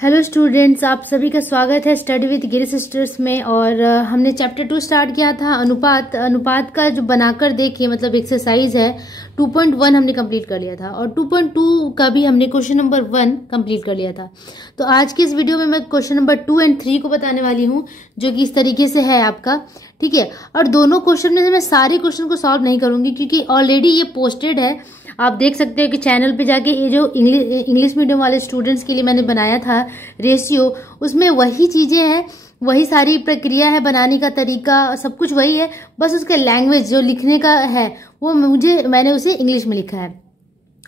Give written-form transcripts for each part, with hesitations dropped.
Hello students, आप सभी का स्वागत है स्टडी विद गिरी सिस्टर्स में। और हमने चैप्टर 2 स्टार्ट किया था अनुपात का जो बनाकर देखिए मतलब एक्सरसाइज है 2.1 हमने कंप्लीट कर लिया था और 2.2 का भी हमने क्वेश्चन नंबर 1 कंप्लीट कर लिया था। तो आज की इस वीडियो में मैं क्वेश्चन नंबर 2 और 3 को बताने वाली हूँ, जो कि इस तरीके से है आपका, ठीक है। और दोनों क्वेश्चन में से मैं सारे क्वेश्चन को सॉल्व नहीं करूंगी क्योंकि ऑलरेडी ये पोस्टेड है। आप देख सकते हैं कि चैनल पे जाके ये जो इंग्लिश मीडियम वाले स्टूडेंट्स के लिए मैंने बनाया था रेशियो, उसमें वही चीजें हैं, वही सारी प्रक्रिया है, बनाने का तरीका सब कुछ वही है, बस उसका लैंग्वेज जो लिखने का है वो मैंने उसे इंग्लिश में लिखा है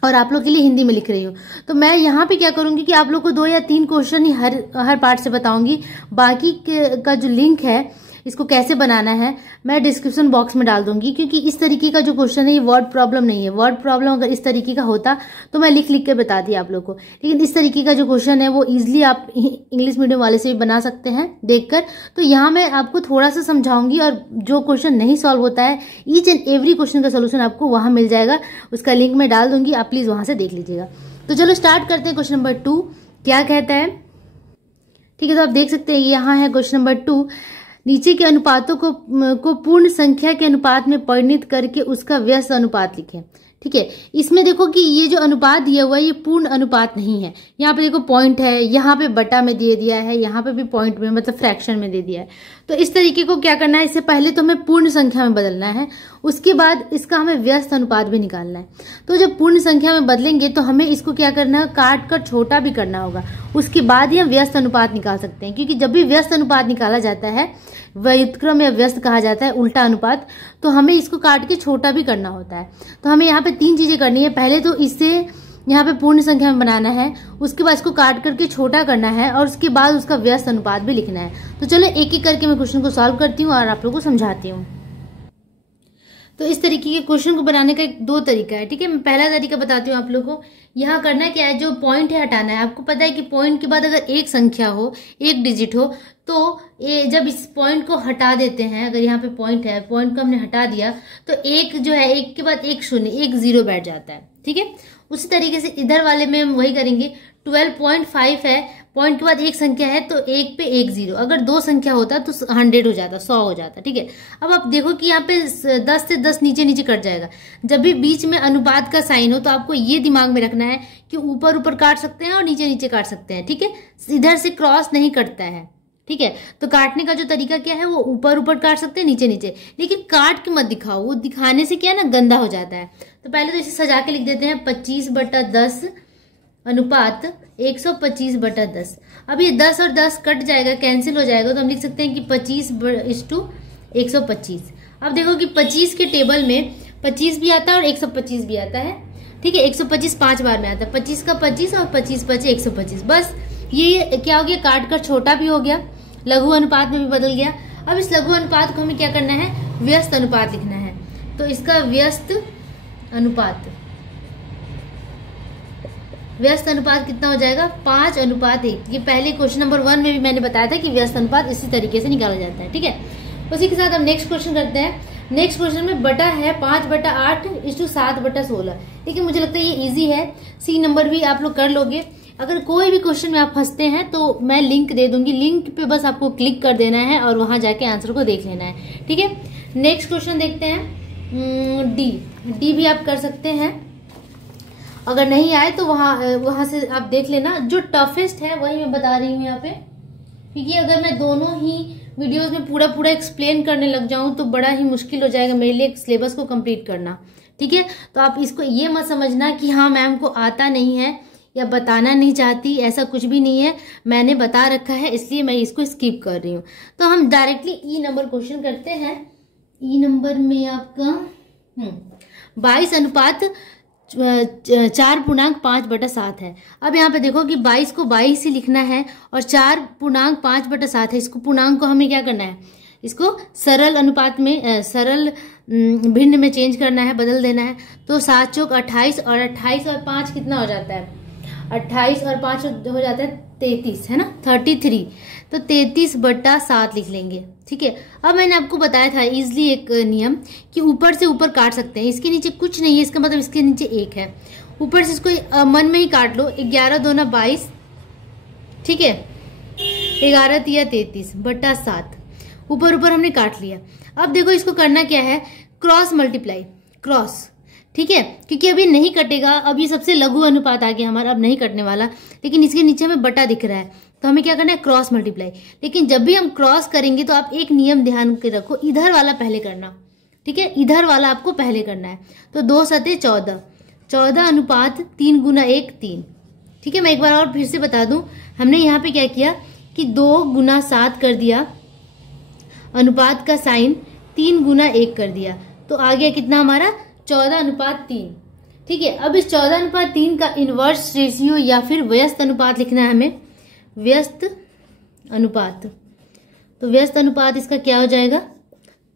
और आप लोग के लिए हिंदी में लिख रही हूँ। तो मैं यहाँ पे क्या करूंगी कि आप लोग को 2 या 3 क्वेश्चन ही हर पार्ट से बताऊंगी। बाकी का जो लिंक है इसको कैसे बनाना है मैं डिस्क्रिप्शन बॉक्स में डाल दूंगी, क्योंकि इस तरीके का जो क्वेश्चन है ये वर्ड प्रॉब्लम नहीं है। वर्ड प्रॉब्लम अगर इस तरीके का होता तो मैं लिख के बताती आप लोग को, लेकिन इस तरीके का जो क्वेश्चन है वो इजीली आप इंग्लिश मीडियम वाले से भी बना सकते हैं देखकर। तो यहाँ मैं आपको थोड़ा सा समझाऊंगी और जो क्वेश्चन नहीं सॉल्व होता है ईच एंड एवरी क्वेश्चन का सोल्यूशन आपको वहां मिल जाएगा, उसका लिंक मैं डाल दूंगी, आप प्लीज वहां से देख लीजिएगा। तो चलो स्टार्ट करते हैं। क्वेश्चन नंबर 2 क्या कहता है, ठीक है। तो आप देख सकते हैं यहाँ है क्वेश्चन नंबर 2, नीचे के अनुपातों को पूर्ण संख्या के अनुपात में परिणत करके उसका व्यस्त अनुपात लिखें, ठीक है। इसमें देखो कि ये जो अनुपात दिया हुआ है ये पूर्ण अनुपात नहीं है। यहाँ पे देखो पॉइंट है, यहाँ पे बटा में दे दिया है, यहाँ पे भी पॉइंट में मतलब फ्रैक्शन में दे दिया है। तो इस तरीके को क्या करना है, इससे पहले तो हमें पूर्ण संख्या में बदलना है, उसके बाद इसका हमें व्यस्त अनुपात भी निकालना है। तो जब पूर्ण संख्या में बदलेंगे तो हमें इसको क्या करना है, काट कर छोटा भी करना होगा, उसके बाद ही हम व्यस्त अनुपात निकाल सकते हैं। क्योंकि जब भी व्यस्त अनुपात निकाला जाता है, व्युत्क्रम या व्यस्त कहा जाता है, उल्टा अनुपात, तो हमें इसको काट के छोटा भी करना होता है। तो हमें यहाँ पे 3 चीजें करनी है। पहले तो इसे यहाँ पे पूर्ण संख्या में बनाना है, उसके बाद इसको काट करके छोटा करना है और उसके बाद उसका व्यस्त अनुपात भी लिखना है। तो चलो एक एक करके मैं क्वेश्चन को सॉल्व करती हूँ और आप लोगों को समझाती हूँ। तो इस तरीके के क्वेश्चन को बनाने का 2 तरीका है, ठीक है। मैं पहला तरीका बताती हूँ आप लोगों को। यहाँ करना क्या है, जो पॉइंट है हटाना है। आपको पता है कि पॉइंट के बाद अगर एक संख्या हो, एक डिजिट हो, तो जब इस पॉइंट को हटा देते हैं, अगर यहाँ पे पॉइंट है, पॉइंट को हमने हटा दिया तो एक जो है, एक के बाद एक शून्य, एक 0 बैठ जाता है, ठीक है। उसी तरीके से इधर वाले में हम वही करेंगे। 12.5 है, पॉइंट के बाद एक संख्या है तो एक पे एक 0, अगर 2 संख्या होता तो 100 हो जाता, 100 हो जाता, ठीक है। अब आप देखो कि यहाँ पे 10 से 10 नीचे नीचे कट जाएगा। जब भी बीच में अनुपात का साइन हो तो आपको ये दिमाग में रखना है कि ऊपर ऊपर काट सकते हैं और नीचे नीचे काट सकते हैं, ठीक है। इधर से क्रॉस नहीं कटता है, ठीक है। तो काटने का जो तरीका क्या है, वो ऊपर ऊपर काट सकते हैं, नीचे नीचे, लेकिन काट के मत दिखाओ, वो दिखाने से क्या है ना, गंदा हो जाता है। तो पहले तो इसे सजा के लिख देते हैं 25/10 अनुपात 125/10। अब ये 10 और 10 कट जाएगा, कैंसिल हो जाएगा, तो हम लिख सकते हैं कि 25/125। अब देखो कि 25 के टेबल में 25 भी आता है और 125 भी आता है, ठीक है। 125 5 बार में आता है, 25 का 25 और 25 25 125। बस ये क्या हो गया, काट कर छोटा भी हो गया, लघु अनुपात में भी बदल गया। अब इस लघु अनुपात को हमें क्या करना है, व्यस्त अनुपात लिखना है। तो इसका व्यस्त अनुपात कितना हो जाएगा, 5:1। ये पहले क्वेश्चन नंबर 1 में भी मैंने बताया था कि व्यस्त अनुपात इसी तरीके से निकाला जाता है, ठीक है। उसी के साथ हम नेक्स्ट क्वेश्चन करते हैं। नेक्स्ट क्वेश्चन में बटा है 5/8:7/16। लेकिन मुझे लगता है ये इजी है, सी नंबर भी आप लोग कर लोगे। अगर कोई भी क्वेश्चन में आप फंसते हैं तो मैं लिंक दे दूंगी, लिंक पे बस आपको क्लिक कर देना है और वहां जाके आंसर को देख लेना है, ठीक है। नेक्स्ट क्वेश्चन देखते हैं, डी भी आप कर सकते हैं। अगर नहीं आए तो वहां से आप देख लेना। जो टफेस्ट है वही मैं बता रही हूँ यहाँ पे, क्योंकि अगर मैं दोनों ही वीडियोस में पूरा एक्सप्लेन करने लग जाऊं तो बड़ा ही मुश्किल हो जाएगा मेरे लिए सिलेबस को कंप्लीट करना, ठीक है। तो आप इसको ये मत समझना कि हाँ मैम को आता नहीं है या बताना नहीं चाहती, ऐसा कुछ भी नहीं है। मैंने बता रखा है इसलिए मैं इसको स्किप कर रही हूँ। तो हम डायरेक्टली ई नंबर क्वेश्चन करते हैं। ई नंबर में आपका 22 अनुपात 4.5/7 है। अब यहाँ पे देखो कि 22 को 22 ही लिखना है और 4.5/7 है। इसको पूर्णांक को हमें क्या करना है, इसको सरल अनुपात में सरल भिन्न में चेंज करना है, बदल देना है। तो 7 चौक 28 और 28 और 5 कितना हो जाता है, 28 और 5 हो जाता है 33, है ना, 33। तो 33/7 लिख लेंगे, ठीक है। अब मैंने आपको बताया था इजिली एक नियम कि ऊपर से ऊपर काट सकते हैं, इसके नीचे कुछ नहीं है, इसका मतलब इसके नीचे 1 है, ऊपर से इसको मन में ही काट लो। 11 दूना 22 ठीक है, 11 तिया 33 बटा 7, ऊपर ऊपर हमने काट लिया। अब देखो इसको करना क्या है, क्रॉस मल्टीप्लाई, क्रॉस, ठीक है, क्योंकि अभी नहीं कटेगा, अब ये सबसे लघु अनुपात आ गया हमारा, अब नहीं कटने वाला, लेकिन इसके नीचे हमें बटा दिख रहा है, तो हमें क्या करना है, क्रॉस मल्टीप्लाई। लेकिन जब भी हम क्रॉस करेंगे तो आप एक नियम ध्यान के रखो, इधर वाला पहले करना, ठीक है, इधर वाला आपको पहले करना है। तो 2 सते 14, 14 अनुपात 3 गुना 1 3, ठीक है। मैं एक बार और फिर से बता दूं, हमने यहाँ पे क्या किया कि 2 गुना 7 कर दिया, अनुपात का साइन 3 गुना 1 कर दिया, तो आ गया कितना हमारा 14 अनुपात 3, ठीक है। अब इस 14 अनुपात 3 का इनवर्स रेशियो या फिर व्यस्त अनुपात लिखना है हमें, व्यस्त अनुपात। तो व्यस्त अनुपात इसका क्या हो जाएगा,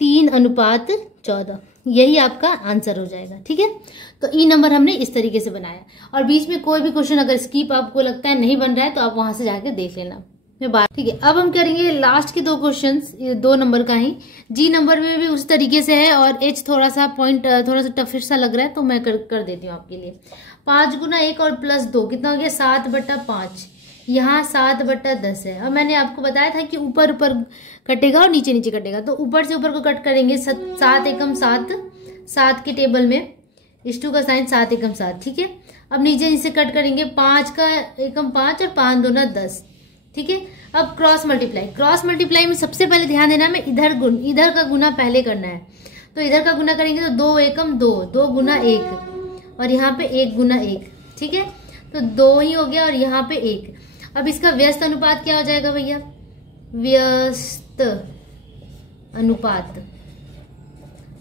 3 अनुपात 14, यही आपका आंसर हो जाएगा, ठीक है। तो ई नंबर हमने इस तरीके से बनाया, और बीच में कोई भी क्वेश्चन अगर स्किप आपको लगता है नहीं बन रहा है तो आप वहां से जाकर देख लेना मैं बात, ठीक है। अब हम करेंगे लास्ट के 2 क्वेश्चंस, 2 नंबर का ही। जी नंबर में भी उस तरीके से है, और एच थोड़ा सा पॉइंट थोड़ा सा टफ सा लग रहा है, तो मैं कर देती हूँ आपके लिए। 5 गुना 1 और प्लस 2 कितना हो गया, 7 बटा 5, यहाँ 7 बटा 10 है। और मैंने आपको बताया था कि ऊपर ऊपर कटेगा और नीचे नीचे कटेगा, तो ऊपर से ऊपर को कट करेंगे, 7 एकम 7, 7 के टेबल में इस 2 का साइन 7 एकम 7, ठीक है। अब नीचे नीचे कट करेंगे, 5 का एकम 5 और 5 दूना 10, ठीक है। अब क्रॉस मल्टीप्लाई, क्रॉस मल्टीप्लाई में सबसे पहले ध्यान देना है, इधर का गुना पहले करना है, तो इधर का गुना करेंगे तो 2 एकम 2, 2 गुना 1, और यहाँ पे 1 गुना 1, ठीक है, तो 2 ही हो गया, और यहाँ पे 1। अब इसका व्यस्त अनुपात क्या हो जाएगा भैया, व्यस्त अनुपात,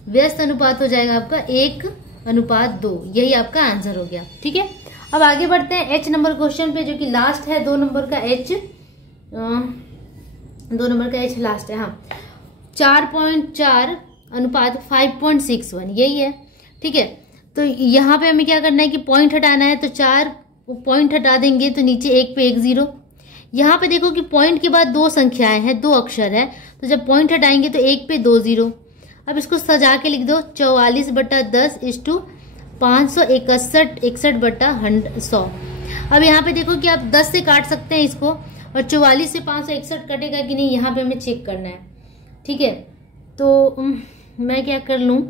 व्यस्त अनुपात हो जाएगा आपका 1 अनुपात 2, यही आपका आंसर हो गया, ठीक है। अब आगे बढ़ते हैं H नंबर क्वेश्चन पे, जो कि लास्ट है, 2 नंबर का H, 2 नंबर का H लास्ट है, हाँ, 4.4 अनुपात 5.61, यही है, ठीक है। तो यहाँ पे हमें क्या करना है कि पॉइंट हटाना है, तो 4 पॉइंट हटा देंगे तो नीचे 1 पे 1 0। यहाँ पे देखो कि पॉइंट के बाद 2 संख्याएं हैं, 2 अक्षर है, तो जब पॉइंट हटाएंगे तो 1 पे 2 0। अब इसको सजा के लिख दो, 44 बटा 10 = 561 बटा 100। अब यहाँ पे देखो कि आप 10 से काट सकते हैं इसको, और 44 से 561 कटेगा कि नहीं, यहाँ पे हमें चेक करना है, ठीक है। तो मैं क्या कर लूँ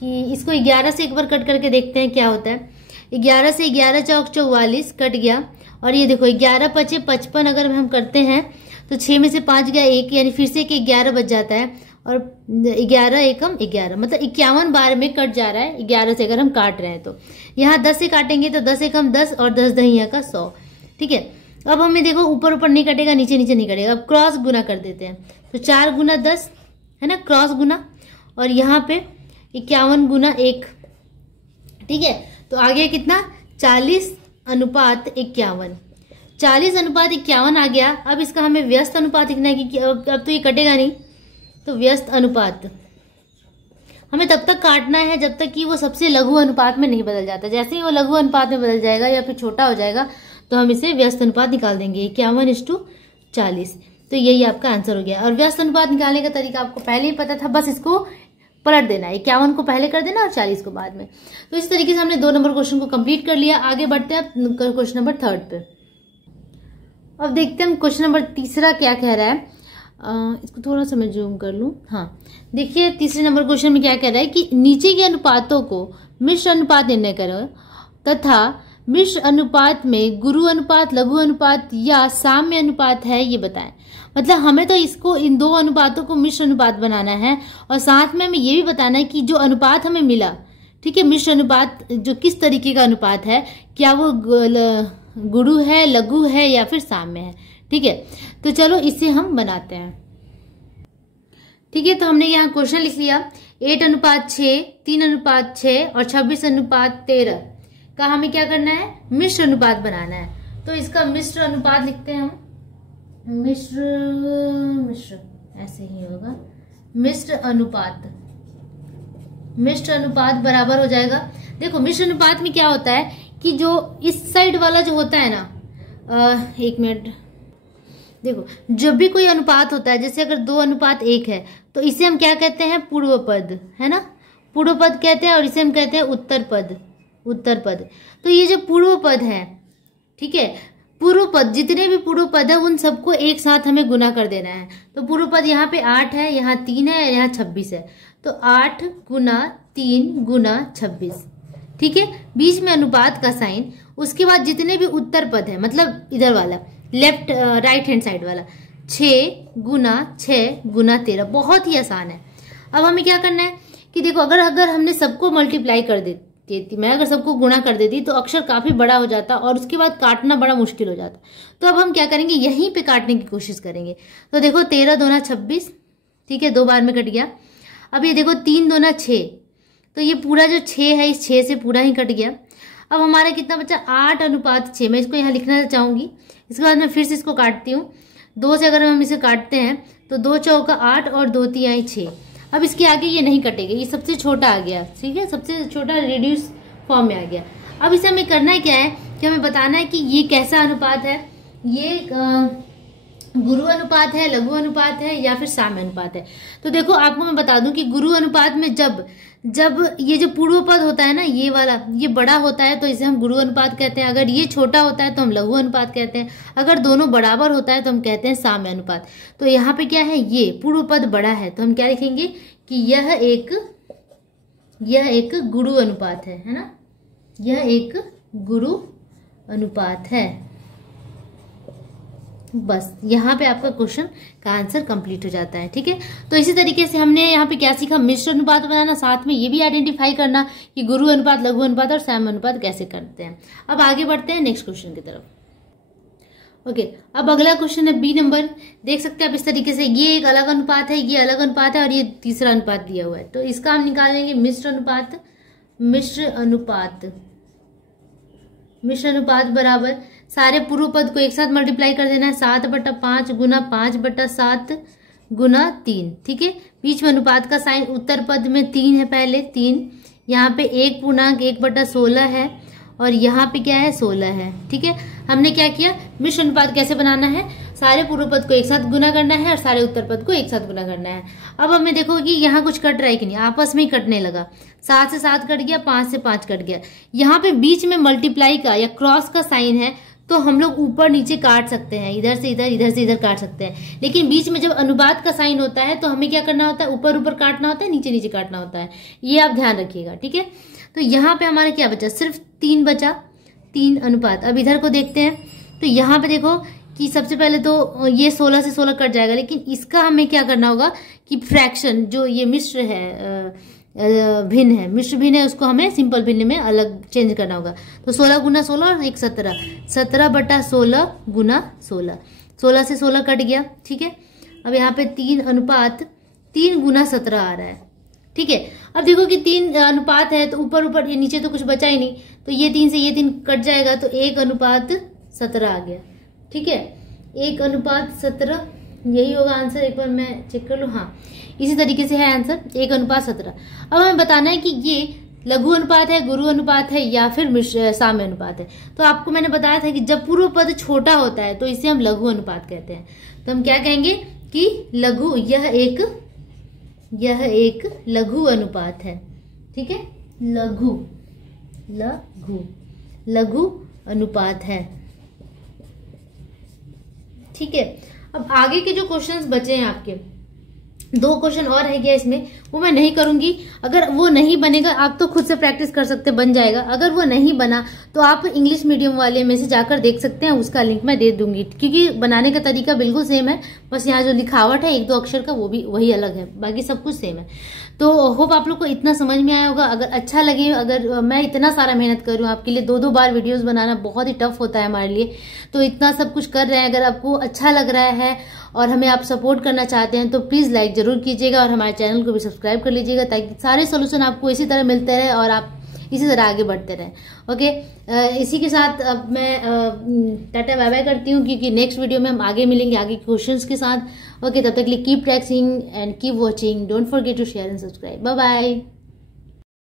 कि इसको 11 से एक बार कट करके देखते हैं क्या होता है। 11 से 11 चौक 44 कट गया, और ये देखो 11 पचे 55 अगर हम करते हैं तो 6 में से 5 गया 1, यानी फिर से 11 बच जाता है, और 11 एकम 11, मतलब 51 बार में कट जा रहा है 11 से अगर हम काट रहे हैं। तो यहाँ 10 से काटेंगे तो 10 एकम 10, और 10 दहिया का 100, ठीक है। अब हमें देखो ऊपर ऊपर नहीं कटेगा, नीचे नीचे नहीं कटेगा। अब क्रॉस गुना कर देते हैं, तो 4 गुना 10 है ना, क्रॉस गुना, और यहाँ पे 51 गुना 1, ठीक है। तो आ गया कितना, 40 अनुपात 51, 40 अनुपात 51 आ गया। अब इसका हमें व्यस्त अनुपात लिखना है कि अब तो ये कटेगा नहीं, तो व्यस्त अनुपात हमें तब तक काटना है जब तक कि वो सबसे लघु अनुपात में नहीं बदल जाता। जैसे ही वो लघु अनुपात में बदल जाएगा या फिर छोटा हो जाएगा तो हम इसे व्यस्त अनुपात निकाल देंगे, 51:40। तो यही आपका आंसर हो गया। और व्यस्त अनुपात निकालने का तरीका आपको पहले ही पता था, बस इसको पलट देना है, 51 को पहले कर देना और 40 को बाद में। तो इस तरीके से हमने 2 नंबर क्वेश्चन को कंप्लीट कर लिया। आगे बढ़ते हैं क्वेश्चन नंबर 3 पे। अब देखते हैं हम क्वेश्चन नंबर 3 क्या कह रहा है। इसको थोड़ा सा मैं जूम कर लूं। हाँ, देखिए तीसरे नंबर क्वेश्चन में क्या कह रहा है कि नीचे के अनुपातों को मिश्र अनुपात निर्णय करो तथा मिश्र अनुपात में गुरु अनुपात, लघु अनुपात या साम्य अनुपात है, ये बताएं। मतलब हमें तो इसको इन 2 अनुपातों को मिश्र अनुपात बनाना है, और साथ में हमें ये भी बताना है कि जो अनुपात हमें मिला, ठीक है, मिश्र अनुपात जो किस तरीके का अनुपात है, क्या वो गुरु है, लघु है या फिर साम्य है। ठीक है, तो चलो इसे हम बनाते हैं। ठीक है, तो हमने यहाँ क्वेश्चन लिख लिया 8:6, 3:6 और 26:13 का हमें क्या करना है, मिश्र अनुपात बनाना है। तो इसका मिश्र अनुपात लिखते हैं हम, मिश्र ऐसे ही होगा, मिश्र अनुपात बराबर हो जाएगा। देखो मिश्र अनुपात में क्या होता है कि जो इस साइड वाला जो होता है ना, एक मिनट, देखो जब भी कोई अनुपात होता है, जैसे अगर 2:1 है तो इसे हम क्या कहते हैं, पूर्व पद, है ना, पूर्व पद कहते हैं, और इसे हम कहते हैं उत्तर पद। तो ये जो पूर्व पद है, ठीक है, पूर्व पद, जितने भी पूर्व पद है उन सबको एक साथ हमें गुना कर देना है। तो पूर्व पद यहाँ पे 8 है, यहाँ 3 है, यहाँ 26 है। तो 8 गुना 3 गुना 26, ठीक है। बीच में अनुपात का साइन, उसके बाद जितने भी उत्तर पद है, मतलब इधर वाला लेफ्ट राइट हैंड साइड वाला, 6 गुना 6 गुना 13। बहुत ही आसान है। अब हमें क्या करना है कि देखो, अगर हमने सबको मल्टीप्लाई कर देती, मैं अगर सबको गुणा कर देती तो अक्षर काफी बड़ा हो जाता और उसके बाद काटना बड़ा मुश्किल हो जाता। तो अब हम क्या करेंगे, यहीं पे काटने की कोशिश करेंगे। तो देखो 13 दूना 26, ठीक है, 2 बार में कट गया। अब ये देखो 3 दूना 6, तो ये पूरा जो 6 है इस 6 से पूरा ही कट गया। अब हमारा कितना बचा, 8:6। मैं इसको यहाँ लिखना चाहूंगी। इसके बाद मैं फिर से इसको काटती हूँ। 2 से अगर हम इसे काटते हैं तो 2 चौका 8 और 2 तिहाई 6। अब इसके आगे ये नहीं कटेगा, ये सबसे छोटा आ गया, ठीक है, सबसे छोटा रिड्यूस फॉर्म में आ गया। अब इसे हमें करना क्या है कि हमें बताना है कि ये कैसा अनुपात है, ये गुरु अनुपात है, लघु अनुपात है या फिर साम्य अनुपात है। तो देखो आपको मैं बता दूं कि गुरु अनुपात में जब ये जो पूर्व पद होता है ना, ये वाला, ये बड़ा होता है तो इसे हम गुरु अनुपात कहते हैं। अगर ये छोटा होता है तो हम लघु अनुपात कहते हैं। अगर दोनों बराबर होता है तो हम कहते हैं साम्य अनुपात। तो यहाँ पे क्या है, ये पूर्व पद बड़ा है तो हम क्या लिखेंगे कि यह एक गुरु अनुपात है ना, यह एक गुरु अनुपात है। बस यहाँ पे आपका क्वेश्चन का आंसर कंप्लीट हो जाता है, ठीक है। तो इसी तरीके से हमने यहाँ पे क्या सीखा, मिश्र अनुपात बनाना, साथ में ये भी आइडेंटिफाई करना कि गुरु अनुपात, लघु अनुपात और साम्य अनुपात कैसे करते हैं। अब आगे बढ़ते हैं नेक्स्ट क्वेश्चन की तरफ। ओके, अब अगला क्वेश्चन है बी नंबर। देख सकते हैं आप इस तरीके से, ये एक अलग अनुपात है, ये अलग अनुपात है और ये तीसरा अनुपात दिया हुआ है। तो इसका हम निकालेंगे मिश्र अनुपात। मिश्र अनुपात बराबर सारे पूर्व पद को एक साथ मल्टीप्लाई कर देना है, 7/5 गुना 5/7 गुना 3, ठीक है। बीच में अनुपात का साइन, उत्तर पद में 3 है, पहले 3, यहाँ पे 1 पूर्णांक 1/16 है और यहाँ पे क्या है 16 है, ठीक है। हमने क्या किया, मिश्र अनुपात कैसे बनाना है, सारे पूर्व पद को एक साथ गुना करना है और सारे उत्तर पद को एक साथ गुना करना है। अब हमें देखो कि यहाँ कुछ कट रहा है कि नहीं, आपस में ही कटने लगा। 7 से 7 कट गया, 5 से 5 कट गया। यहाँ पे बीच में मल्टीप्लाई का या क्रॉस का साइन है तो हम लोग ऊपर नीचे काट सकते हैं, इधर से इधर, इधर से इधर काट सकते हैं। लेकिन बीच में जब अनुपात का साइन होता है तो हमें क्या करना होता है, ऊपर ऊपर काटना होता है, नीचे नीचे काटना होता है। ये आप ध्यान रखिएगा, ठीक है। तो यहाँ पे हमारा क्या बचा, सिर्फ 3 बचा, 3 अनुपात। अब इधर को देखते हैं तो यहाँ पे देखो कि सबसे पहले तो ये 16 से 16 कट जाएगा, लेकिन इसका हमें क्या करना होगा कि फ्रैक्शन जो ये मिश्र है, भिन्न है, मिश्र भिन्न है, उसको हमें सिंपल भिन्न में अलग चेंज करना होगा। तो 16 गुना 16 और 1 17, 17/16 गुना 16, 16 से 16 कट गया, ठीक है। अब यहाँ पे 3 अनुपात 3 गुना 17 आ रहा है, ठीक है। अब देखो कि 3 अनुपात है तो ऊपर ऊपर, ये नीचे तो कुछ बचा ही नहीं, तो ये 3 से ये 3 कट जाएगा तो 1:17 आ गया, ठीक है। 1:17 यही होगा आंसर। एक बार मैं चेक कर लूँ, हाँ इसी तरीके से है आंसर, 1:17। अब हमें बताना है कि ये लघु अनुपात है, गुरु अनुपात है या फिर साम्य अनुपात है। तो आपको मैंने बताया था कि जब पूर्व पद छोटा होता है तो इसे हम लघु अनुपात कहते हैं। तो हम क्या कहेंगे कि लघु, यह एक लघु अनुपात है, ठीक है, लघु अनुपात है, ठीक है। अब आगे के जो क्वेश्चंस बचे हैं आपके, 2 क्वेश्चन और है क्या इसमें, वो मैं नहीं करूंगी। अगर वो नहीं बनेगा आप तो खुद से प्रैक्टिस कर सकते, बन जाएगा। अगर वो नहीं बना तो आप इंग्लिश मीडियम वाले में से जाकर देख सकते हैं, उसका लिंक मैं दे दूंगी, क्योंकि बनाने का तरीका बिल्कुल सेम है। बस यहाँ जो लिखावट है 1-2 अक्षर का वो भी वही अलग है, बाकी सब कुछ सेम है। तो होप आप लोग को इतना समझ में आया होगा। अगर अच्छा लगे, अगर मैं इतना सारा मेहनत कर रही हूँ आपके लिए, 2-2 बार वीडियोस बनाना बहुत ही टफ होता है हमारे लिए, तो इतना सब कुछ कर रहे हैं। अगर आपको अच्छा लग रहा है और हमें आप सपोर्ट करना चाहते हैं तो प्लीज लाइक जरूर कीजिएगा और हमारे चैनल को भी सब्सक्राइब कर लीजिएगा, ताकि सारे सोल्यूशन आपको इसी तरह मिलते रहे और आप इसी तरह आगे बढ़ते रहें। ओके, इसी के साथ अब मैं टाटा बाय बाय करती हूँ, क्योंकि नेक्स्ट वीडियो में हम आगे मिलेंगे आगे क्वेश्चंस के साथ। ओके, तब तक के लिए keep practising and keep watching, don't forget to share and subscribe. Bye bye.